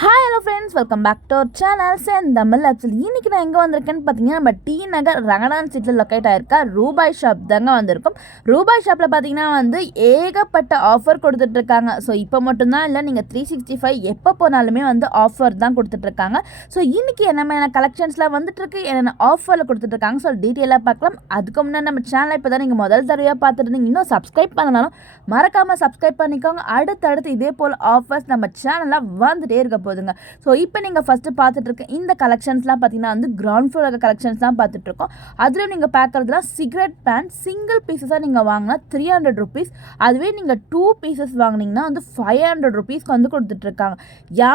Hi hello friends, welcome back to our channel Senthamizh. Actually இன்றைக்கி நான் எங்கே வந்திருக்கேன்னு பார்த்தீங்கன்னா, நம்ம டி நகர் ரங்கநாதன் ஸ்ட்ரீட்டில் லொக்கேட் ஆகிருக்கா ரூபாய் ஷாப் தாங்க வந்திருக்கும். ரூபாய் ஷாப்பில் பார்த்தீங்கன்னா ஏகப்பட்ட ஆஃபர் கொடுத்துட்ருக்காங்க. ஸோ இப்போ மட்டும்தான் இல்லை, நீங்கள் 365 எப்போ போனாலுமே ஆஃபர் தான் கொடுத்துட்ருக்காங்க. ஸோ இன்றைக்கி என்னென்ன கலெக்ஷன்ஸ்லாம் வந்துட்டுருக்கு, என்னென்ன ஆஃபரில் கொடுத்துட்ருக்காங்க, ஸோ டீட்டெயிலாக பார்க்கலாம். அதுக்கு முன்னாடி நம்ம சேனலை இப்போ தான் நீங்கள் முதல் தடவையாக பார்த்துருந்தீங்க, இன்னும் சப்ஸ்கிரைப் பண்ணனாலும் மறக்காமல் சப்ஸ்கிரைப் பண்ணிக்கோங்க. அடுத்தடுத்து இதே போல் ஆஃபர்ஸ் நம்ம சேனலில் வந்துட்டே இருக்க போதுங்க. ஸோ இப்போ நீங்கள் ஃபஸ்ட்டு பார்த்துட்டு இருக்க இந்த கலெக்ஷன்ஸ்லாம் பார்த்தீங்கன்னா கிரவுண்ட் ஃப்ளோர் கலெக்ஷன்ஸ் தான் பார்த்துட்ருக்கோம். அதில் நீங்கள் பார்க்குறதுலாம் சிகரெட் பேண்ட் சிங்கிள் பீசஸாக நீங்கள் வாங்கினா 300 ருபீஸ். அதுவே நீங்கள் 2 பீசஸ் வாங்கினீங்கன்னா 500 ருபீஸ்க்கு கொடுத்துட்ருக்காங்க.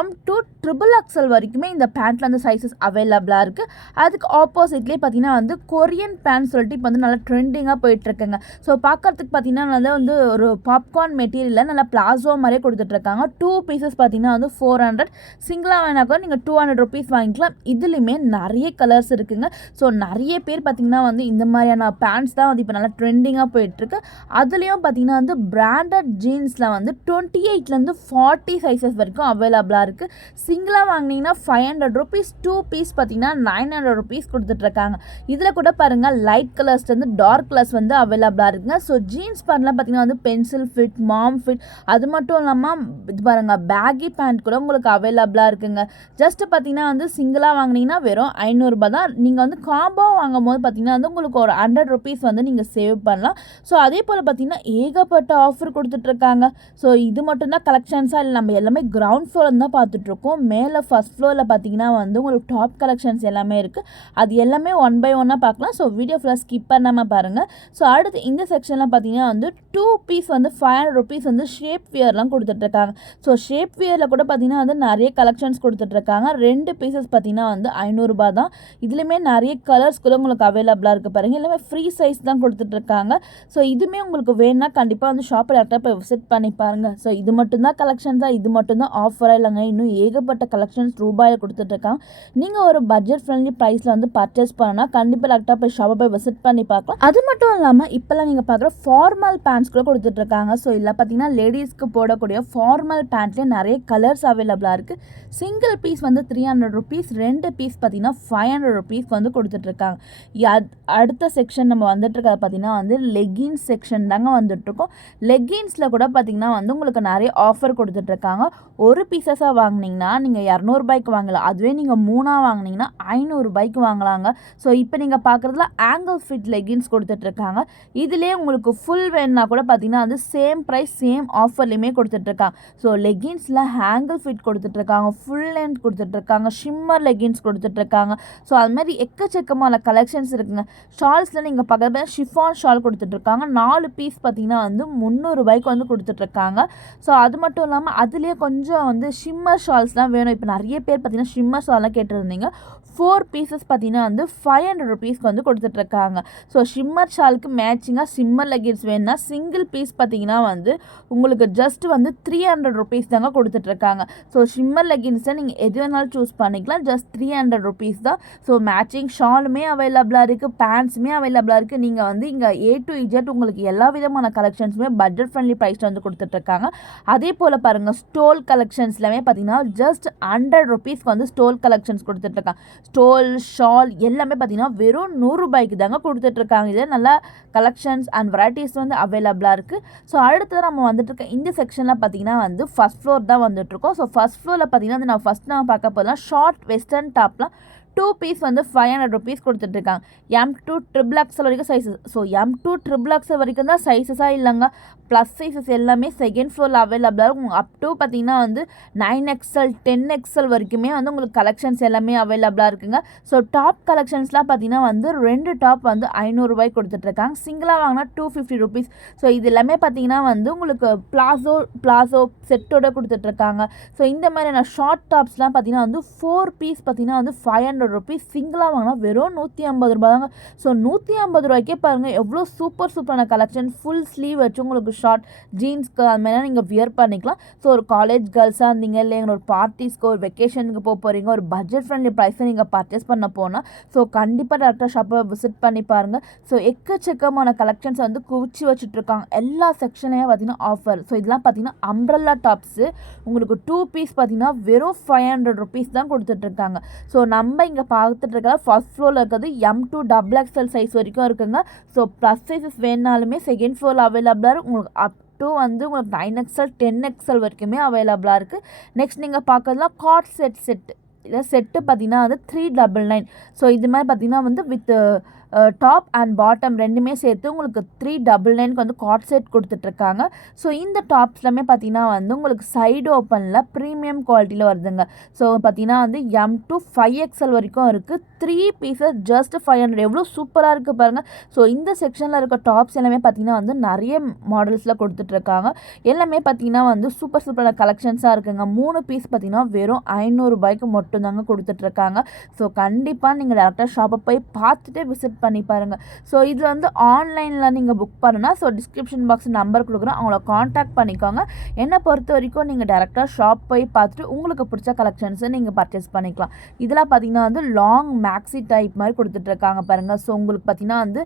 M2 XXL வரைக்குமே இந்த பேண்ட்டில் சைஸஸ் அவைலபிளாக இருக்குது. அதுக்கு ஆப்போசிட்லேயே பார்த்தீங்கன்னா கொரியன் பேண்ட் சொல்லிட்டு இப்போ நல்லா ட்ரெண்டிங்காக போயிட்டுருக்குங்க. ஸோ பார்க்குறதுக்கு பார்த்தீங்கன்னா ஒரு பாப்கார்ன் மெட்டீரியலில் நல்லா பிளாசோ மாதிரியே கொடுத்துட்ருக்காங்க. 2 பீசஸ் பார்த்தீங்கன்னா 400. சிங்கிளாக வேணா கூட நீங்கள் 200 ருபீஸ் வாங்கிக்கலாம். இதுலேயுமே நிறைய கலர்ஸ் இருக்குங்க. ஸோ நிறைய பேர் பார்த்திங்கன்னா இந்த மாதிரியான பேண்ட்ஸ் தான் இப்போ நல்லா ட்ரெண்டிங்காக போயிட்டுருக்கு. அதுலேயும் பார்த்திங்கன்னா பிராண்டட் ஜீன்ஸில் 28லேருந்து 40 சைஸஸ் வரைக்கும் அவைலபிளாக இருக்குது. சிங்கிளாக வாங்கினீங்கன்னா 500 ருபீஸ், 2 பீஸ் பார்த்திங்கன்னா 900 ருபீஸ் கொடுத்துட்ருக்காங்க. இதில் கூட பாருங்கள் லைட் கலர்ஸ்லேருந்து டார்க் கலர்ஸ் அவைலபிளாக இருக்குங்க. ஸோ ஜீன்ஸ் பேண்ட்லாம் பார்த்திங்கன்னா பென்சில் ஃபிட், மாம் ஃபிட், அது மட்டும் இல்லாமல் இது பாருங்கள் பேகி பேண்ட் கூட உங்களுக்கு அவைலபிளாக இருக்குங்க. ஜஸ்ட்டு பார்த்தீங்கன்னா சிங்கிளாக வாங்கினீங்கன்னா வெறும் 500 தான். நீங்கள் காம்போ வாங்கும் போது பார்த்தீங்கன்னா உங்களுக்கு ஒரு 100 ருபீஸ் நீங்கள் சேவ் பண்ணலாம். ஸோ அதே போல் பார்த்தீங்கன்னா ஏகப்பட்ட ஆஃபர் கொடுத்துட்ருக்காங்க. ஸோ இது மட்டும்தான் கலெக்ஷன்ஸாக இல்லை, நம்ம எல்லாமே கிரவுண்ட் ஃப்ளோர் தான் பார்த்துட்ருக்கோம். மேலே ஃபஸ்ட் ஃப்ளோரில் பார்த்தீங்கன்னா உங்களுக்கு டாப் கலெக்ஷன்ஸ் எல்லாமே இருக்குது. அது எல்லாமே ஒன் பை ஒன்னாக பார்க்கலாம். ஸோ வீடியோ ஃபுல்லாக ஸ்கிப் பண்ணாமல் பாருங்கள். ஸோ அடுத்து இந்த செக்ஷனில் பார்த்தீங்கன்னா 2 பீஸ் 500 ருபீஸ் ஷேப் வியர்லாம் கொடுத்துட்ருக்காங்க. ஸோ ஷேப் வியரில் கூட பார்த்தீங்கன்னா நிறைய கலெக்ஷன்ஸ் கொடுத்துட்ருக்காங்க. 2 பீசஸ் பார்த்தீங்கன்னா 500 தான். இதுலேயுமே நிறைய கலர்ஸ் கூட உங்களுக்கு அவைலபிளாக இருக்குது பாருங்கள். எல்லாமே ஃப்ரீ சைஸ் தான் கொடுத்துட்ருக்காங்க. ஸோ இதுவுமே உங்களுக்கு வேணும்னா கண்டிப்பாக ஷாப்பில் டேரெக்டாக போய் விசிட் பண்ணி பாருங்கள். ஸோ இது மட்டும்தான் கலெக்ஷன்ஸாக, இது மட்டும்தான் ஆஃபராக இல்லைங்க. இன்னும் ஏகப்பட்ட கலெக்ஷன்ஸ் ரூபாயில் கொடுத்துட்ருக்காங்க. நீங்கள் ஒரு பட்ஜெட் ஃப்ரெண்ட்லி ப்ரைஸில் பர்ச்சேஸ் பண்ணால் கண்டிப்பாக டேரெக்டாக போய் ஷாப்பை போய் விசிட் பண்ணி பார்க்கலாம். அது மட்டும் இல்லாமல் இப்போல்லாம் நீங்கள் பார்க்குற ஃபார்மல் பேண்ட்ஸ் கூட கொடுத்துட்ருக்காங்க. ஸோ இல்லை பார்த்தீங்கன்னா லேடிஸ்க்கு போடக்கூடிய ஃபார்மல் பேண்ட்லேயே நிறைய கலர்ஸ் அவைலபிளாக இருக்குது. சிங்கிள் பீஸ் 300 ருபீஸ், 2 பீஸ் பார்த்தீங்கன்னா 500 ருபீஸ் கொடுத்துட்ருக்காங்க. அடுத்த செக்ஷன் நம்ம வந்துட்டுருக்கிறது பார்த்தீங்கன்னா லெகின்ஸ் செக்ஷன் தாங்க வந்துட்டுருக்கோம். லெகின்ஸில் கூட பார்த்தீங்கன்னா உங்களுக்கு நிறைய ஆஃபர் கொடுத்துட்ருக்காங்க. ஒரு பீசஸாக வாங்கினீங்கன்னா நீங்கள் 200 ரூபாய்க்கு வாங்கலாம். அதுவே நீங்கள் 3 வாங்கினீங்கன்னா 500 ரூபாய்க்கு வாங்கலாங்க. ஸோ இப்போ நீங்கள் பார்க்குறதுல ஆங்கிள் ஃபிட் லெகின்ஸ் கொடுத்துட்ருக்காங்க. இதுலேயே உங்களுக்கு ஃபுல் வேணுன்னா கூட பார்த்தீங்கன்னா சேம் ப்ரைஸ் சேம் ஆஃபர்லேயுமே கொடுத்துட்ருக்காங்க. ஸோ லெகின்ஸில் ஆங்கிள் ஃபிட் கொடுத்துட்ருக்காங்க, ஃபுல் லென்த் கொடுத்துட்ருக்காங்க, ஷிம்மர் லெகின்ஸ் கொடுத்துட்ருக்காங்க. ஸோ அது மாதிரி எக்கச்சக்கமான கலெக்ஷன்ஸ் இருக்குங்க. ஷால்ஸில் நீங்கள் பக்கத்தில் ஷிஃபான் ஷால் கொடுத்துட்ருக்காங்க. 4 பீஸ் பார்த்தீங்கன்னா 300 ரூபாய்க்கு கொடுத்துட்ருக்காங்க. ஸோ அது மட்டும் இல்லாமல் அதுலேயே கொஞ்சம் ஷிம்மர் ஷால்ஸ்லாம் வேணும். இப்போ நிறைய பேர் பார்த்தீங்கன்னா ஷிம்மர் ஷால்லாம் கேட்டிருந்தீங்க. 4 பீசஸ் பார்த்தீங்கன்னா 500 ருபீஸ்க்கு கொடுத்துட்ருக்காங்க. ஸோ ஷிம்மர் ஷாலுக்கு மேட்சிங்காக ஷிம்மர் லெகின்ஸ் வேணுன்னா சிங்கிள் பீஸ் பார்த்தீங்கன்னா உங்களுக்கு ஜஸ்ட் 300 ருபீஸ் தாங்க கொடுத்துட்ருக்காங்க. ஸோ ஷிம்மர் லெகின்ஸை நீங்கள் எது வேணாலும் சூஸ் பண்ணிக்கலாம். ஜஸ்ட் 300 ருபீஸ் தான். ஸோ மேட்சிங் ஷாலுமே அவைலபிளாக இருக்குது, பேண்ட்ஸுமே அவைலபிளாக இருக்குது. நீங்கள் இங்கே A to Z உங்களுக்கு எல்லா விதமான கலெக்ஷன்ஸுமே பட்ஜெட் ஃப்ரெண்ட்லி ப்ரைஸில் கொடுத்துட்ருக்காங்க. அதே போல் பாருங்கள் ஸ்டோல் கலெக்ஷன்ஸ்லாமே பார்த்தீங்கன்னா ஜஸ்ட் 100 ருபீஸ்க்கு ஸ்டோல் கலெக்ஷன்ஸ் கொடுத்துட்ருக்காங்க. ஸ்டோல் ஷால் எல்லாமே பார்த்தீங்கன்னா வெறும் 100 ரூபாய்க்கு தாங்க கொடுத்துட்ருக்காங்க. இதில் நல்லா கலெக்ஷன்ஸ் அண்ட் வெரைட்டிஸ் அவைலபிளாக இருக்குது. ஸோ அடுத்தது நம்ம வந்துட்டு இந்த செக்ஷனில் பார்த்தீங்கன்னா ஃபஸ்ட் ஃப்ளோர் தான் வந்துட்டுருக்கோம். ஸோ ஃபஸ்ட் ஃப்ளோரில் பார்த்தீங்கன்னா நம்ம பார்க்க போதெல்லாம் ஷார்ட் வெஸ்டர்ன் டாப்லாம் 2 பீஸ் 500 ருபீஸ் கொடுத்துட்ருக்காங்க. M2 XXL வரைக்கும் சைஸஸ். ஸோ M2 XXL வரைக்கும் தான் சைஸஸாக இல்லைங்க. ப்ளஸ் சைஸஸ் எல்லாமே செகண்ட் ஃப்ளோரில் அவைலபிளாக இருக்கும். அப் டு பார்த்தீங்கன்னா 9XL 10XL வரைக்குமே உங்களுக்கு கலெக்ஷன்ஸ் எல்லாமே அவைலபிளாக இருக்குங்க. ஸோ டாப் கலெக்ஷன்ஸ்லாம் பார்த்தீங்கன்னா 2 டாப் 500 ரூபாய்க்கு கொடுத்துட்ருக்காங்க. சிங்கிளாக வாங்கினா 250 ருபீஸ். ஸோ இது எல்லாமே பார்த்தீங்கன்னா உங்களுக்கு பிளாசோ செட்டோட கொடுத்துட்ருக்காங்க. ஸோ இந்த மாதிரியான ஷார்ட் டாப்ஸ்லாம் பார்த்தீங்கன்னா 4 பீஸ் பார்த்தீங்கன்னா 500 ₹500 சிங்கிளாக வாங்கினா வெறும் ₹150 தாங்க. ஸோ ₹150 பாருங்கள் எவ்வளோ சூப்பரான கலெக்ஷன். ஃபுல் ஸ்லீவ் வச்சு உங்களுக்கு ஷார்ட் ஜீன்ஸ்க்கு அது மாதிரிலாம் நீங்கள் வியர் பண்ணிக்கலாம். ஸோ ஒரு காலேஜ் கேர்ள்ஸாக இருந்தீங்க, இல்லைங்க ஒரு பார்ட்டிஸ்க்கு ஒரு வெக்கேஷனுக்கு போகிறீங்க, ஒரு பட்ஜெட் ஃப்ரெண்ட்லி ப்ரைஸை நீங்கள் பர்ச்சேஸ் பண்ண போனால் ஸோ கண்டிப்பாக டாக்டர் ஷாப்பை விசிட் பண்ணி பாருங்கள். ஸோ எக்கச்சக்கமான கலெக்ஷன்ஸ் வந்து குவிச்சு வச்சுட்ருக்காங்க. எல்லா செக்ஷன்லேயும் பார்த்தீங்கன்னா ஆஃபர். ஸோ இதெல்லாம் பார்த்தீங்கன்னா அம்ப்ரெல்லா டாப்ஸு உங்களுக்கு 2 பீஸ் பார்த்தீங்கன்னா வெறும் ₹500 தான் கொடுத்துட்ருக்காங்க. ஸோ நம்ம இங்கே பார்த்துட்டு இருக்க ஃபர்ஸ்ட் ஃப்ளோரில் இருக்கிறது M2 XXL சைஸ் வரைக்கும் இருக்குங்க. ஸோ ப்ளஸ் சைஸஸ் வேணாலுமே செகண்ட் ஃப்ளோரில் அவைலபிளாக இருக்கும். உங்களுக்கு அப் டு வந்து உங்களுக்கு 9XL 10XL வரைக்குமே அவைலபிளாக இருக்குது. நெக்ஸ்ட் நீங்கள் பார்க்கறதுலாம் காட் செட்டு இல்லை செட்டு பார்த்தீங்கன்னா வந்து 399. ஸோ இது மாதிரி பார்த்தீங்கன்னா வந்து வித் டாப் அண்ட் பாட்டம் ரெண்டுமே சேர்த்து உங்களுக்கு 399க்கு வந்து காட் செட் கொடுத்துட்ருக்காங்க. ஸோ இந்த டாப்ஸ்லாமே பார்த்தீங்கன்னா வந்து உங்களுக்கு சைடு ஓப்பனில் ப்ரீமியம் குவாலிட்டியில் வருதுங்க. ஸோ பார்த்தீங்கன்னா வந்து M2 5XL வரைக்கும் இருக்குது. 3 பீசஸ் ஜஸ்ட் 500. எவ்வளோ சூப்பராக இருக்குது பாருங்கள். ஸோ இந்த செக்ஷனில் இருக்க டாப்ஸ் எல்லாமே பார்த்தீங்கன்னா வந்து நிறைய மாடல்ஸில் கொடுத்துட்ருக்காங்க. எல்லாமே பார்த்தீங்கன்னா வந்து சூப்பரான கலெக்ஷன்ஸாக இருக்குங்க. 3 பீஸ் பார்த்தீங்கன்னா வெறும் ₹500 மட்டும்தாங்க கொடுத்துட்ருக்காங்க. ஸோ கண்டிப்பாக நீங்கள் டேரக்டாக ஷாப்பை போய் பார்த்துட்டு விசிட் பண்ணி பாருங்கள். ஸோ இதில் வந்து ஆன்லைனில் நீங்கள் புக் பண்ணுன்னா ஸோ டிஸ்கிரிப்ஷன் பாக்ஸ் நம்பர் கொடுக்குறோம், அவங்கள காண்டாக்ட் பண்ணிக்கோங்க. என்னை பொறுத்த வரைக்கும் நீங்கள் டேரெக்டாக ஷாப் போய் பார்த்துட்டு உங்களுக்கு பிடிச்ச கலெக்ஷன்ஸை நீங்கள் பர்ச்சேஸ் பண்ணிக்கலாம். இதெல்லாம் பார்த்தீங்கன்னா வந்து லாங் மேக்ஸி டைப் மாதிரி கொடுத்துட்ருக்காங்க பாருங்கள். ஸோ உங்களுக்கு பார்த்தீங்கன்னா வந்து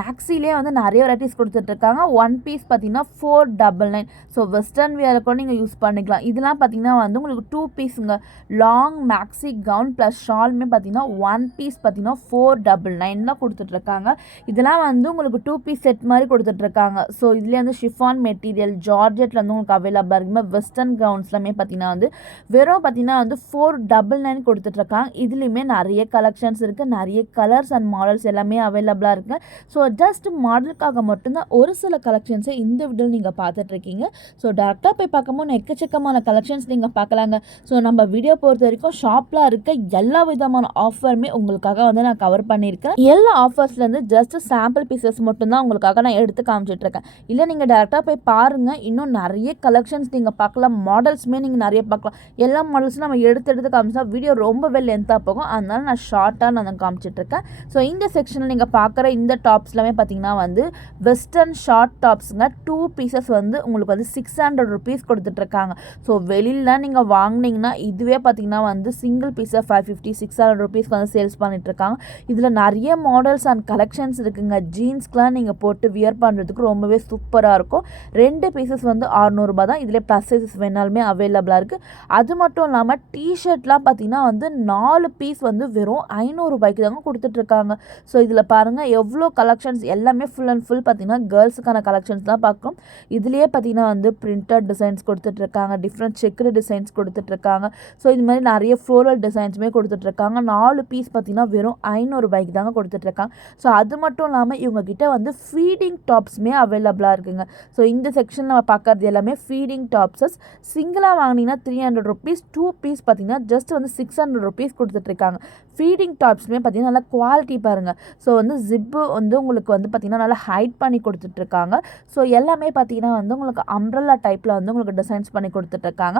மேக்ஸிலே வந்து நிறைய வெரைட்டிஸ் கொடுத்துட்ருக்காங்க. 1 பீஸ் பார்த்தீங்கன்னா $499. ஸோ வெஸ்டர்ன் வியர் கூட நீங்கள் யூஸ் பண்ணிக்கலாம். இதெல்லாம் பார்த்தீங்கன்னா வந்து உங்களுக்கு 2 பீஸுங்க லாங் மேக்ஸி கவுன் ப்ளஸ் ஷாலுமே பார்த்தீங்கன்னா 1 பீஸ் பார்த்தீங்கன்னா $499 தான் கொடுத்துட்ருக்காங்க. இதெல்லாம் வந்து உங்களுக்கு 2 பீஸ் செட் மாதிரி கொடுத்துட்ருக்காங்க. ஸோ இதுலேயே வந்து ஷிஃபான் மெட்டீரியல் ஜார்ஜெட்டில் வந்து உங்களுக்கு அவைலபிளாக இருக்குமே. வெஸ்டர்ன் கவுன்ஸ்லாமே பார்த்தீங்கன்னா வந்து வெறும் பார்த்தீங்கன்னா வந்து $499 கொடுத்துட்ருக்காங்க. இதுலேயுமே நிறைய கலெக்ஷன்ஸ் இருக்குது, நிறைய கலர்ஸ் அண்ட் மாடல்ஸ் எல்லாமே அவைலபிளாக இருக்குது. ஸோ ஜஸ்ட் மாடலுக்காக மட்டும்தான் ஒரு சில கலெக்ஷன்ஸை இந்த வீடியோவில் நீங்கள் பார்த்துட்ருக்கீங்க. ஸோ டேரெக்டாக போய் பார்க்கும்போது எக்கச்சக்கமான கலெக்ஷன்ஸ் நீங்கள் பார்க்கலாங்க. ஸோ நம்ம வீடியோ பொறுத்த வரைக்கும் ஷாப்பில் இருக்க எல்லா விதமான ஆஃபருமே உங்களுக்காக வந்து நான் கவர் பண்ணியிருக்கேன். எல்லா ஆஃபர்ஸ்லேருந்து ஜஸ்ட் சாம்பிள் பீசஸ் மட்டும்தான் உங்களுக்காக நான் எடுத்து காமிச்சிட்ருக்கேன். இல்லை நீங்கள் டேரெக்டாக போய் பாருங்கள், இன்னும் நிறைய கலெக்ஷன்ஸ் நீங்கள் பார்க்கலாம், மாடல்ஸுமே நீங்கள் நிறைய பார்க்கலாம். எல்லா மாடல்ஸும் நம்ம எடுத்து காமிச்சா வீடியோ ரொம்பவே லென்த்தாக போகும். அதனால நான் ஷார்ட்டாக நான் காமிச்சிட்ருக்கேன். ஸோ இந்த செக்ஷனில் நீங்கள் பார்க்குற இந்த டாப்ஸ்லாமே பார்த்தீங்கன்னா வந்து வெஸ்டர்ன் ஷார்ட் டாப்ஸுங்க. 2 பீசஸ் வந்து உங்களுக்கு வந்து $600 கொடுத்துட்ருக்காங்க. ஸோ வெளியில் நீங்கள் வாங்கினீங்கன்னா இதுவே பார்த்தீங்கன்னா வந்து சிங்கிள் பீஸை $550-600 வந்து சேல்ஸ் பண்ணிகிட்ருக்காங்க. இதில் நிறைய மாடல்ஸ் அண்ட் கலெக்ஷன்ஸ் இருக்குங்க. ஜீன்ஸ்க்கெலாம் நீங்கள் போட்டு வியர் பண்ணுறதுக்கு ரொம்பவே சூப்பராக இருக்கும். 2 பீசஸ் வந்து $600 தான். இதில் ப்ளஸ் சைஸஸ் வேணாலுமே அவைலபிளாக இருக்குது. அது மட்டும் இல்லாமல் டிஷர்ட்லாம் பார்த்தீங்கன்னா வந்து 4 பீஸ் வந்து வெறும் $500 தாங்க கொடுத்துட்ருக்காங்க. ஸோ இதில் பாருங்கள் எவ்வளோ கலெக்ஷன்ஸ் எல்லாமே ஃபுல் அண்ட் ஃபுல் பார்த்தீங்கன்னா கேர்ள்ஸுக்கான கலெக்ஷன்ஸ் தான் பார்க்கும். இதுலேயே பார்த்தீங்கன்னா வந்து பிரிண்டட் டிசைன்ஸ் கொடுத்துட்ருக்காங்க, டிஃப்ரெண்ட் செக்குடு டிசைன்ஸ் கொடுத்துட்ருக்காங்க. ஸோ இது மாதிரி நிறைய ஃப்ளோரல் டிசைன்ஸுமே கொடுத்துட்ருக்காங்க. 4 பீஸ் பார்த்தீங்கன்னா வெறும் $500 தாங்க கொடுத்துட்ருக்காங்க. ஸோ அது மட்டும் இல்லாமல் இவங்ககிட்ட வந்து ஃபீடிங் டாப்ஸுமே அவைலபிளாக இருக்குங்க. ஸோ இந்த செக்ஷன் நம்ம பார்க்கறது எல்லாமே ஃபீடிங் டாப்ஸஸ். சிங்கிளாக வாங்கினீங்கன்னா $300, 2 பீஸ் பார்த்தீங்கன்னா ஜஸ்ட் வந்து $600 கொடுத்துட்ருக்காங்க. ஃபீடிங் டாப்ஸுமே பார்த்தீங்கன்னா நல்லா குவாலிட்டி பாருங்கள். ஸோ வந்து ஜிப்பு வந்து உங்களுக்கு வந்து பார்த்தீங்கன்னா நல்லா ஹைட் பண்ணி கொடுத்துட்ருக்காங்க. ஸோ எல்லாமே பார்த்தீங்கன்னா வந்து உங்களுக்கு அம்ப்ரெல்லா டைப்பில் வந்து உங்களுக்கு டிசைன்ஸ் பண்ணி கொடுத்துட்ருக்காங்க.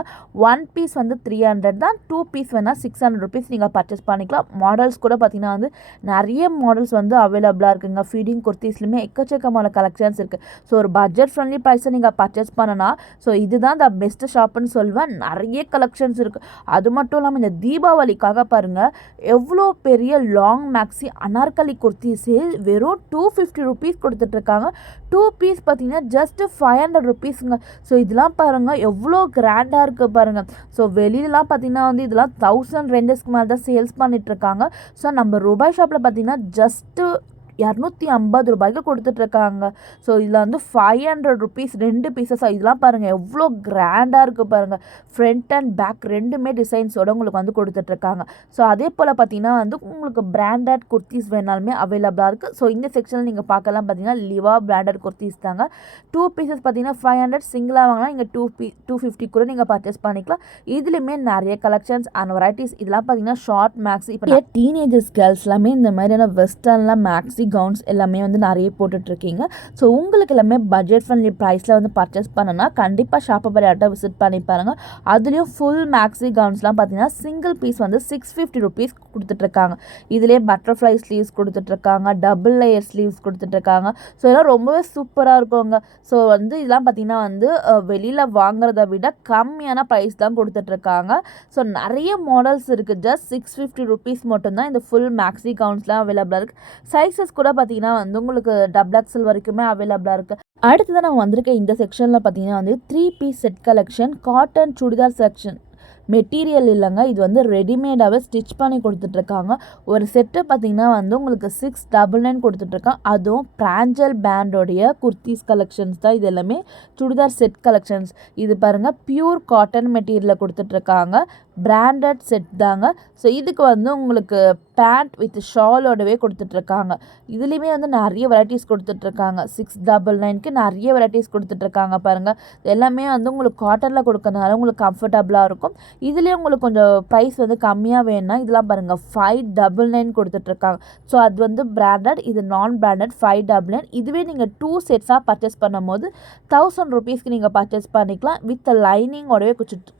1 பீஸ் வந்து $300 தான், 2 பீஸ் வேணால் $600 நீங்கள் பர்ச்சேஸ் பண்ணிக்கலாம். மாடல்ஸ் கூட பார்த்தீங்கன்னா வந்து நிறைய மாடல்ஸ் வந்து அவைலபிளாக இருக்குங்க. ஃபீடிங் குர்த்திஸ்லையுமே எக்கச்சக்கமான கலெக்ஷன்ஸ் இருக்குது. ஸோ ஒரு பட்ஜெட் ஃப்ரெண்ட்லி ப்ரைஸை நீங்கள் பர்ச்சேஸ் பண்ணனா ஸோ இதுதான் த பெஸ்ட்டு ஷாப்புன்னு சொல்வேன். நிறைய கலெக்ஷன்ஸ் இருக்குது. அது மட்டும் இல்லாமல் இந்த தீபாவளிக்காக பாருங்கள் எவ்வளோ பெரிய லாங் மேக்ஸி அனார்கலி குர்த்திஸே வெறும் $250 கொடுத்துட்ருக்காங்க. 2 பீஸ் பார்த்தீங்கன்னா ஜஸ்ட் $500ங்க. ஸோ இதெல்லாம் பாருங்கள் எவ்வளோ கிராண்டாக இருக்குது பாருங்கள். ஸோ வெளியிலலாம் பார்த்தீங்கன்னா வந்து இதெல்லாம் 1000 ரெண்டஸ்க்கு மேலே தான் சேல்ஸ் பண்ணிகிட்ருக்காங்க. ஸோ நம்ம ரூபாய் ஷாப்பில் பார்த்தீங்கன்னா ஜஸ்ட்டு $250 கொடுத்துட்ருக்காங்க. ஸோ இதில் வந்து $500 2 பீசஸ். இதெல்லாம் பாருங்கள் எவ்வளோ கிராண்டாக இருக்குது பாருங்கள். ஃப்ரண்ட் அண்ட் பேக் ரெண்டுமே டிசைன்ஸோடு உங்களுக்கு வந்து கொடுத்துட்ருக்காங்க. ஸோ அதே போல் பார்த்தீங்கன்னா வந்து உங்களுக்கு பிராண்டட் குர்த்திஸ் வேணாலுமே அவைலபிளாக இருக்குது. ஸோ இந்த செக்ஷனில் நீங்கள் பார்க்கலாம் பார்த்தீங்கன்னா லிவா பிராண்டட் குர்த்திஸ் தாங்க. 2 பீசஸ் பார்த்தீங்கன்னா $500, சிங்கிளாக வாங்கினா இங்கே $250 கூட நீங்கள் பர்ச்சேஸ் பண்ணிக்கலாம். இதுலேயுமே நிறைய கலெக்ஷன்ஸ் அண்ட் வெரைட்டிஸ். இதெல்லாம் பார்த்தீங்கன்னா ஷார்ட் மேக்ஸி. இப்போ டீனேஜர்ஸ் கேர்ள்ஸ் எல்லாமே இந்த மாதிரியான வெஸ்டர்னில் மேக்ஸி மேக்ஸி கவுன்ஸ் எல்லாமே வந்து நிறைய போட்டுட்ருக்கீங்க. ஸோ உங்களுக்கு எல்லாமே பட்ஜெட் ஃப்ரெண்ட்லி ப்ரைஸில் வந்து பர்ச்சேஸ் பண்ணனா கண்டிப்பாக ஷாப்பபரியாட்ட விசிட் பண்ணி பாருங்கள். அதுலேயும் ஃபுல் மேக்ஸி கவுன்ஸ்லாம் பார்த்தீங்கன்னா சிங்கிள் பீஸ் வந்து ₹650 கொடுத்துட்ருக்காங்க. இதிலே பட்டர்ஃப்ளை ஸ்லீவ்ஸ் கொடுத்துட்ருக்காங்க, டபுள் லேயர் ஸ்லீவ்ஸ் கொடுத்துட்ருக்காங்க. ஸோ இதெல்லாம் ரொம்பவே சூப்பராக இருக்குங்க. ஸோ வந்து இதெல்லாம் பார்த்தீங்கன்னா வந்து வெளியில் வாங்குறத விட கம்மியான ப்ரைஸ் தான் கொடுத்துட்ருக்காங்க. ஸோ நிறைய மாடல்ஸ் இருக்குது. ஜஸ்ட் ₹650 மட்டும்தான் இந்த ஃபுல் மேக்ஸி கவுன்ஸ்லாம் அவைலபிளாக இருக்குது. சைஸஸ் கூட பார்த்தீங்கன்னா வந்து உங்களுக்கு XXL வரைக்குமே அவைலபிளாக இருக்குது. அடுத்ததான் நான் வந்திருக்க இந்த செக்ஷனில் பார்த்தீங்கன்னா வந்து 3 piece set collection, cotton churidar section. Material இல்லைங்க, இது வந்து ரெடிமேடாகவே ஸ்டிச் பண்ணி கொடுத்துட்ருக்காங்க. ஒரு செட்டு பார்த்திங்கன்னா வந்து உங்களுக்கு 699 கொடுத்துட்ருக்காங்க. அதுவும் பிராஞ்சல் பேண்டோடைய குர்த்திஸ் கலெக்ஷன்ஸ் தான் இது எல்லாமே. சுடிதார் செட் கலெக்ஷன்ஸ் இது பாருங்கள், பியூர் காட்டன் மெட்டீரியலில் கொடுத்துட்ருக்காங்க. பிராண்டட் செட் தாங்க. ஸோ இதுக்கு வந்து உங்களுக்கு பேண்ட் வித் ஷாலோடவே கொடுத்துட்ருக்காங்க. இதுலேயுமே வந்து நிறைய வெரைட்டிஸ் கொடுத்துட்ருக்காங்க. 699க்கு நிறைய வெரைட்டிஸ் கொடுத்துட்ருக்காங்க பாருங்கள். எல்லாமே வந்து உங்களுக்கு காட்டனில் கொடுக்கறதுனால உங்களுக்கு கம்ஃபர்டபுளாக இருக்கும். இதுலேயே உங்களுக்கு கொஞ்சம் ப்ரைஸ் வந்து கம்மியாக வேணும்னா இதெல்லாம் பாருங்கள் 599 கொடுத்துட்ருக்காங்க. ஸோ அது வந்து பிராண்டட், இது நான் பிராண்டட் 599. இதுவே நீங்கள் 2 செட்ஸாக பர்ச்சேஸ் பண்ணும் போது ₹1000 நீங்கள் பர்ச்சேஸ் பண்ணிக்கலாம். வித் லைனிங்கோடவே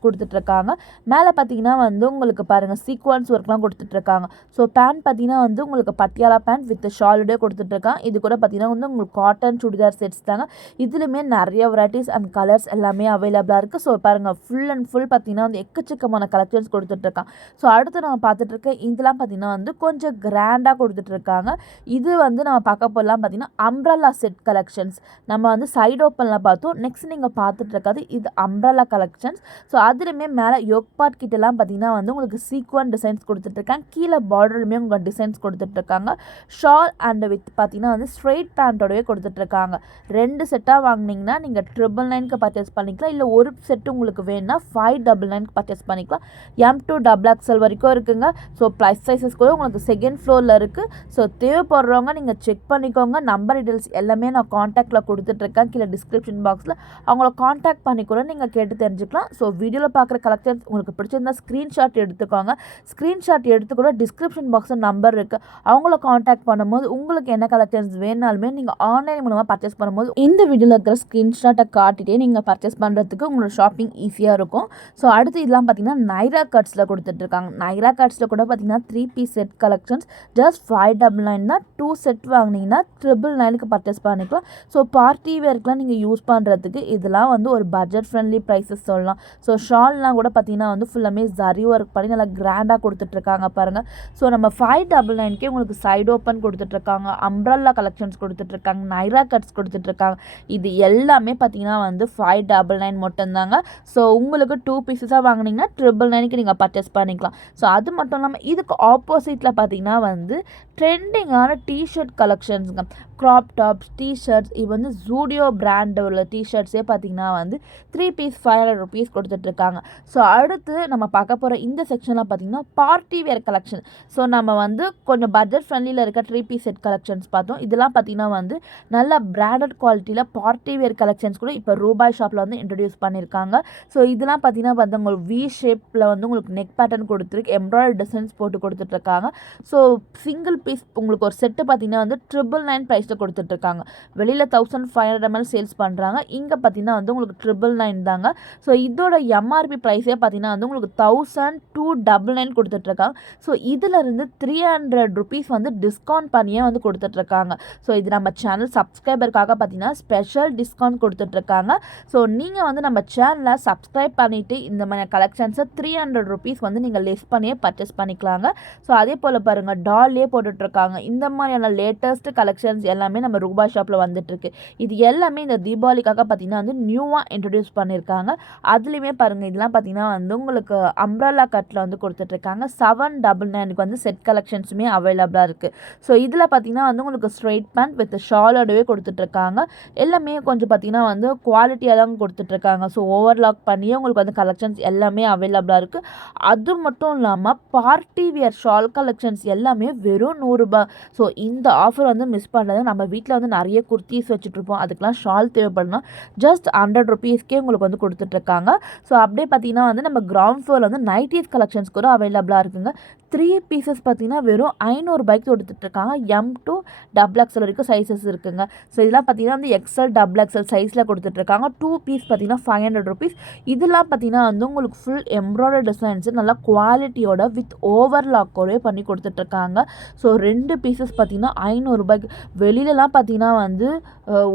கொடுத்துட்ருக்காங்க. மேலே பார்த்தீங்கன்னா வந்து உங்களுக்கு பாருங்கள் சீக்வன்ஸ் ஒர்க்லாம் கொடுத்துட்ருக்காங்க. ஸோ பேண்ட் பார்த்தீங்கன்னா வந்து உங்களுக்கு பட்டியாலா பேண்ட் வித் ஷாலோடே கொடுத்துட்ருக்காங்க. இது கூட பார்த்தீங்கன்னா வந்து உங்களுக்கு காட்டன் சுடிதார் செட்ஸ் தாங்க. இதுலேயுமே நிறைய வெரைட்டிஸ் அண்ட் கலர்ஸ் எல்லாமே அவைலபிளாக இருக்குது. ஸோ பாருங்கள் ஃபுல் அண்ட் ஃபுல் பார்த்தீங்கன்னா வந்து எக்கச்சக்கமான கலெக்ஷன்ஸ் கொடுத்துட்ருக்காங்க. ஸோ அடுத்து நம்ம பார்த்துட்ருக்க இதெல்லாம் பார்த்தீங்கன்னா வந்து கொஞ்சம் கிராண்டாக கொடுத்துட்ருக்காங்க. இது வந்து நம்ம பார்க்க போகலாம் பார்த்தீங்கன்னா அம்ப்ரல்லா செட் கலெக்ஷன்ஸ். நம்ம வந்து சைடு ஓப்பனில் பார்த்தோம். நெக்ஸ்ட் நீங்கள் பார்த்துட்ருக்காது இது அம்ப்ரல்லா கலெக்ஷன்ஸ். ஸோ அதுலேயுமே மேலே யோக்பாட் கிட்டலாம் பார்த்தீங்கன்னா வந்து உங்களுக்கு சீக்வன் டிசைன்ஸ் கொடுத்துட்ருக்காங்க. கீழே பார்டர்லுமே உங்களுக்கு டிசைன்ஸ் கொடுத்துட்ருக்காங்க. ஷால் அண்ட் வித் பார்த்தீங்கன்னா வந்து ஸ்ட்ரெயிட் பேண்ட்டோடவே கொடுத்துட்ருக்காங்க. 2 செட்டாக வாங்கினீங்கன்னா நீங்கள் 999க்கு பர்ச்சேஸ் பண்ணிக்கலாம். இல்லை ஒரு செட்டு உங்களுக்கு வேணும்னா 599க்கு பர்ச்சேஸ் பண்ணிக்கலாம். M2 XXL வரைக்கும் இருக்குங்க. ஸோ ப்ளஸ் சைஸஸ் கூட உங்களுக்கு செகண்ட் ஃப்ளோரில் இருக்குது. ஸோ தேவைப்படுறவங்க நீங்கள் செக் பண்ணிக்கோங்க. நம்பர் டீட்டெயில்ஸ் எல்லாமே நான் காண்டாக்டில் கொடுத்துட்ருக்கேன் கீழே டிஸ்கிரிப்ஷன் பாக்ஸில். அவங்கள காண்டாக்ட் பண்ணி கூட நீங்கள் கேட்டு தெரிஞ்சுக்கலாம். ஸோ வீடியோவில் பார்க்குற கலெக்ஷன்ஸ் உங்களுக்கு பிடிச்சிருந்தா ஸ்க்ரீன்ஷாட் எடுத்துக்கோங்க. ஸ்க்ரீன்ஷாட் எடுத்து கூட டிஸ்கிரிப்ஷன் பாக்ஸில் நம்பர் இருக்குது. அவங்கள காண்டாக்ட் பண்ணும்போது உங்களுக்கு என்ன கலெக்ஷன்ஸ் வேணாலுமே நீங்கள் ஆன்லைன் மூலமாக பர்ச்சேஸ் பண்ணும்போது இந்த வீடியோவில் இருக்கிற ஸ்க்ரீன்ஷாட்டை காட்டிகிட்டே நீங்கள் பர்ச்சேஸ் பண்ணுறதுக்கு உங்களோட ஷாப்பிங் ஈஸியாக இருக்கும். ஸோ அடுத்து இதெல்லாம் பார்த்தீங்கன்னா நைரா கட்ஸில் கொடுத்துட்ருக்காங்க. நைரா கட்ஸில் கூட பார்த்தீங்கன்னா 3 பீஸ் செட் கலெக்ஷன்ஸ் ஜஸ்ட் 599 தான். 2 செட் வாங்கினீங்கன்னா 999க்கு பர்ச்சேஸ் பண்ணிக்கலாம். ஸோ பார்ட்டி வேர்க்கெலாம் நீங்கள் யூஸ் பண்ணுறதுக்கு இதெல்லாம் வந்து ஒரு பட்ஜெட் ஃப்ரெண்ட்லி ப்ரைஸஸ் சொல்லலாம். ஸோ ஷால்லாம் கூட பார்த்தீங்கன்னா வந்து ஃபுல்லாமே ஜரி ஒர்க் பண்ணி நல்லா கிராண்டாக கொடுத்துட்ருக்காங்க பாருங்கள். ஸோ நம்ம 599க்கே உங்களுக்கு சைடு ஓப்பன் கொடுத்துட்ருக்காங்க. அம்ப்ரல்லா கலெக்ஷன்ஸ் கொடுத்துட்ருக்காங்க. நைரா கட்ஸ் கொடுத்துட்ருக்காங்க. இது எல்லாமே பார்த்தீங்கன்னா வந்து 599 மட்டும்தாங்க. ஸோ உங்களுக்கு 2 பீஸஸாக வாங்கினீங்கன்னா 999க்கு நீங்கள் பர்ச்சேஸ் பண்ணிக்கலாம். ஸோ அது மட்டும் இல்லாமல் இதுக்கு ஆப்போசிட்டில் பார்த்தீங்கன்னா வந்து ட்ரெண்டிங்கான டிஷர்ட் கலெக்ஷன்ஸுங்க. க்ராப் டாப்ஸ், டிஷர்ட்ஸ், இது வந்து ஜூடியோ பிராண்ட் உள்ள டிஷர்ட்ஸே பார்த்தீங்கன்னா வந்து 3 பீஸ் ₹500 கொடுத்துட்ருக்காங்க. ஸோ அடுத்து நம்ம பார்க்க போகிற இந்த செக்ஷனில் பார்த்தீங்கன்னா பார்ட்டி வேர் கலெக்ஷன். ஸோ நம்ம வந்து கொஞ்சம் பட்ஜெட் ஃப்ரெண்ட்லியில் இருக்க 3 பீஸ் செட் கலெக்ஷன்ஸ் பார்த்தோம். இதெல்லாம் பார்த்தீங்கன்னா வந்து நல்ல பிராண்டட் குவாலிட்டியில் பார்ட்டி வேர் கலெக்ஷன்ஸ் கூட இப்போ ரூபாய் ஷாப்பில் வந்து இன்ட்ரடியூஸ் பண்ணியிருக்காங்க. ஸோ இதெல்லாம் பார்த்தீங்கன்னா வந்து உங்களுக்கு வி ஷேப்பில் வந்து உங்களுக்கு நெக் பேட்டர்ன் கொடுத்துருக்கு, எம்ப்ராய்டரி டிசைன்ஸ் போட்டு கொடுத்துட்ருக்காங்க. ஸோ சிங்கிள் பீஸ் உங்களுக்கு ஒரு செட்டு பார்த்தீங்கன்னா வந்து 999 ப்ரைஸில் கொடுத்துட்ருக்காங்க. வெளியில் 1500 ml சேல்ஸ் பண்ணுறாங்க. இங்கே பார்த்தீங்கன்னா வந்து உங்களுக்கு 999 தாங்க. ஸோ இதோட எம்ஆர்பி ப்ரைஸே பார்த்தீங்கன்னா வந்து உங்களுக்கு 1299 கொடுத்துட்ருக்காங்க. ஸோ இதிலிருந்து ₹300 வந்து டிஸ்கவுண்ட் பண்ணியே வந்து கொடுத்துட்ருக்காங்க. ஸோ இது நம்ம சேனல் சப்ஸ்கிரைபருக்காக பார்த்தீங்கன்னா ஸ்பெஷல் டிஸ்கவுண்ட் கொடுத்துட்ருக்காங்க. ஸோ நீங்கள் வந்து நம்ம சேனலை சப்ஸ்கிரைப் பண்ணிவிட்டு இந்த மாதிரி கலெக்ஷன்ஸை ₹300 வந்து நீங்கள் லெஸ் பண்ணியே பர்ச்சேஸ் பண்ணிக்கலாங்க. ஸோ அதே போல் பாருங்கள் டால்லே போட்டுட்ருக்காங்க. இந்த மாதிரியான லேட்டஸ்ட் கலெக்ஷன்ஸ் எல்லாமே நம்ம ரூபாய் ஷாப்பில் வந்துட்டுருக்கு. இது எல்லாமே இந்த தீபாவளிக்காக பார்த்தீங்கன்னா வந்து நியூவாக இன்ட்ரடியூஸ் பண்ணியிருக்காங்க. அதுலேயுமே பாருங்கள் இதெல்லாம் பார்த்தீங்கன்னா வந்து உங்களுக்கு அம்ப்ரல்லா கட்டில் வந்து கொடுத்துட்ருக்காங்க. 799க்கு வந்து செட் கலெக்ஷன்ஸுமே அவைலபிளாக இருக்குது. ஸோ இதில் பார்த்தீங்கன்னா வந்து உங்களுக்கு ஸ்ட்ரெயிட் பேண்ட் வித் ஷாலோடவே கொடுத்துட்ருக்காங்க. எல்லாமே கொஞ்சம் பார்த்தீங்கன்னா வந்து குவாலிட்டியாக தான் கொடுத்துட்ருக்காங்க. ஸோ ஓவர்லாக் பண்ணியே உங்களுக்கு வந்து கலெக்ஷன்ஸ் எல்லாமே அவைலபிளாக இருக்குது. அது மட்டும் இல்லாமல் பார்ட்டி வியர் ஷால் கலெக்ஷன்ஸ் எல்லாமே வெறும் ₹100. ஸோ இந்த ஆஃபர் வந்து மிஸ் பண்ணுறது. நம்ம வீட்டில் வந்து நிறைய குர்த்திஸ் வச்சுட்ருப்போம், அதுக்கெலாம் ஷால் தேவைப்படுனா ஜஸ்ட் ₹100 உங்களுக்கு வந்து கொடுத்துட்ருக்காங்க. ஸோ அப்படியே பார்த்தீங்கன்னா வந்து நம்ம கிரவுண்ட் ஃப்ளோரில் வந்து நைட்டிஸ் கலெக்ஷன்ஸ் கூட அவைலபிளாக இருக்குங்க. 3 பீஸ் பீசஸ் பார்த்தீங்கன்னா வெறும் 500 ரூபாய்க்கு கொடுத்துட்ருக்காங்க. எம் டு டபுள் எக்ஸல் வரைக்கும் சைஸஸ் இருக்குங்க. ஸோ இதெல்லாம் பார்த்தீங்கன்னா வந்து எக்ஸல் டபுள் எக்ஸல் சைஸில் கொடுத்துட்ருக்காங்க. 2 பீஸ் பார்த்தீங்கன்னா 500 ருபீஸ். இதெல்லாம் பார்த்தீங்கன்னா வந்து உங்களுக்கு ஃபுல் எம்ப்ராய்டரி டிசைன்ஸு நல்லா குவாலிட்டியோட வித் ஓவர்லாக்கோடே பண்ணி கொடுத்துட்ருக்காங்க. ஸோ 2 பீசஸ் பார்த்தீங்கன்னா 500 ரூபாய்க்கு. வெளியிலலாம் பார்த்தீங்கன்னா வந்து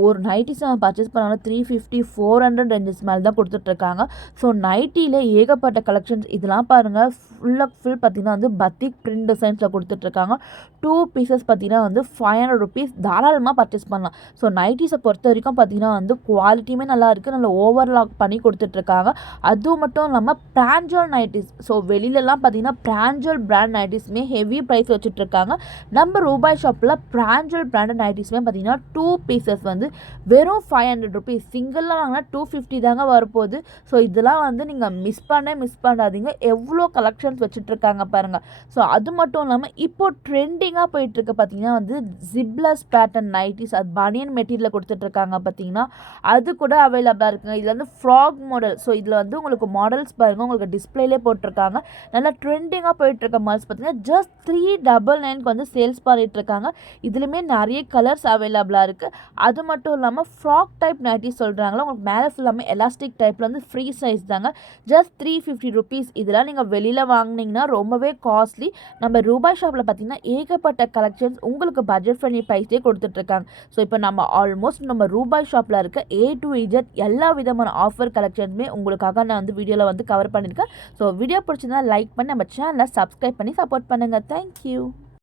ஒரு நைட்டிஸ் நம்ம பர்ச்சேஸ் பண்ணாலும் 350 400 ரேஞ்சஸ் மேலே தான் கொடுத்துட்ருக்காங்க. ஸோ நைட்டியில் ஏகப்பட்ட கலெக்ஷன்ஸ். இதெல்லாம் பாருங்கள் ஃபுல் பார்த்தீங்கன்னா வந்து பத்திக் பிரிண்ட் டிசைன்ஸில் கொடுத்துட்ருக்காங்க. 2 பீசஸ் பார்த்தீங்கன்னா வந்து 500 ருபீஸ். தாராளமாக பர்ச்சேஸ் பண்ணலாம். ஸோ நைட்டிஸை பொறுத்த வரைக்கும் பார்த்தீங்கன்னா வந்து குவாலிட்டியுமே நல்லா இருக்குது, நல்ல ஓவர்லாக் பண்ணி கொடுத்துட்ருக்காங்க. அதுவும் மட்டும் இல்லாமல் பிராஞ்சல் நைட்டிஸ். ஸோ வெளியிலலாம் பார்த்தீங்கன்னா பிராஞ்சல் பிராண்ட் நைட்டிஸுமே ஹெவி ப்ரைஸ் வச்சுட்ருக்காங்க. நம்ம ரூபாய் ஷாப்பில் பிராஞ்சல் பிராண்டட் நைட்டிஸுமே பார்த்தீங்கன்னா 2 பீசஸ் வந்து வெறும் 500 ருபீஸ். சிங்கிளாக வாங்கினா 250 தாங்க வரப்போகுது. ஸோ இதெல்லாம் வந்து நீங்கள் மிஸ் பண்ணாதீங்க. எவ்வளோ கலெக்ஷன்ஸ் வச்சுட்ருக்காங்க பாருங்கள். ஸோ அது மட்டும் இல்லாமல் இப்போது ட்ரெண்டிங்காக போயிட்டுருக்கு பார்த்தீங்கன்னா வந்து ஜிப்லஸ் பேட்டர்ன் நைட்டிஸ். அது பனியன் மெட்டீரியலில் கொடுத்துட்ருக்காங்க பார்த்தீங்கன்னா, அது கூட அவைலபிளாக இருக்குங்க. இதில் வந்து ஃப்ராக் மாடல். ஸோ இதில் வந்து உங்களுக்கு மாடல்ஸ் பாருங்கள், உங்களுக்கு டிஸ்பிளேலே போட்டிருக்காங்க. நல்லா ட்ரெண்டிங்காக போயிட்டுருக்க மாடல்ஸ் பார்த்தீங்கன்னா ஜஸ்ட் 399க்கு வந்து சேல்ஸ் பண்ணிகிட்ருக்காங்க. இதுலேயுமே நிறைய கலர்ஸ் அவைலபிளாக இருக்குது. அது மட்டும் இல்லாமல் ஃப்ராக் டைப் நைட்டிஸ் சொல்கிறாங்களா, உங்களுக்கு மேலே ஃபுல்லாமே எலாஸ்டிக் டைப்பில் வந்து ஃப்ரீ சைஸ் தாங்க. Just 350 rupees. இதெல்லாம் நீங்கள் வெளியில் வாங்கினீங்கன்னா ரொம்பவே காஸ்ட்லி. நம்ம ரூபாய் ஷாப்பில் பார்த்தீங்கன்னா ஏகப்பட்ட கலெக்ஷன்ஸ் உங்களுக்கு பட்ஜெட் ஃப்ரெண்ட்லி ப்ரைஸ்லேயே கொடுத்துட்ருக்காங்க. ஸோ இப்போ நம்ம ஆல்மோஸ்ட் நம்ம ரூபாய் ஷாப்பில் இருக்க A to Z எல்லா விதமான ஆஃபர் கலெக்ஷன்ஸுமே உங்களுக்காக நான் வந்து வீடியோவில் வந்து கவர் பண்ணியிருக்கேன். ஸோ வீடியோ பிடிச்சிருந்தா லைக் பண்ணி நம்ம சேனலை சப்ஸ்கிரைப் பண்ணி சப்போர்ட் பண்ணுங்கள். தேங்க்யூ.